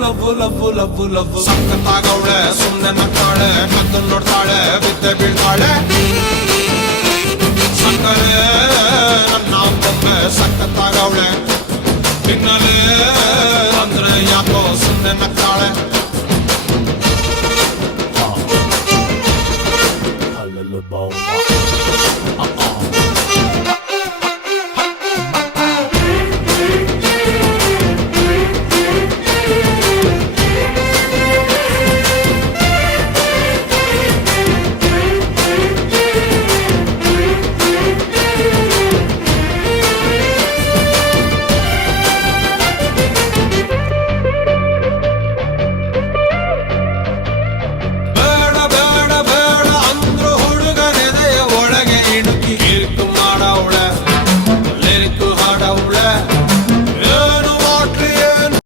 love ಸಕ್ಕತ್ತಾಗವಳೆ ಸುಮ್ಮನೆ ನಕ್ಕಾಳೆ ಕದ್ದು ನೋಡ್ತಾಳೆ ಬಿದ್ದೆ ಬೀಳ್ತಾಳೆ ಸಕ್ಕರೆ ನನ್ನ ಬೊಮ್ಮೆ ಸಕ್ಕತ್ತಾಗವಳೆ ಹಿನ್ನಲೆ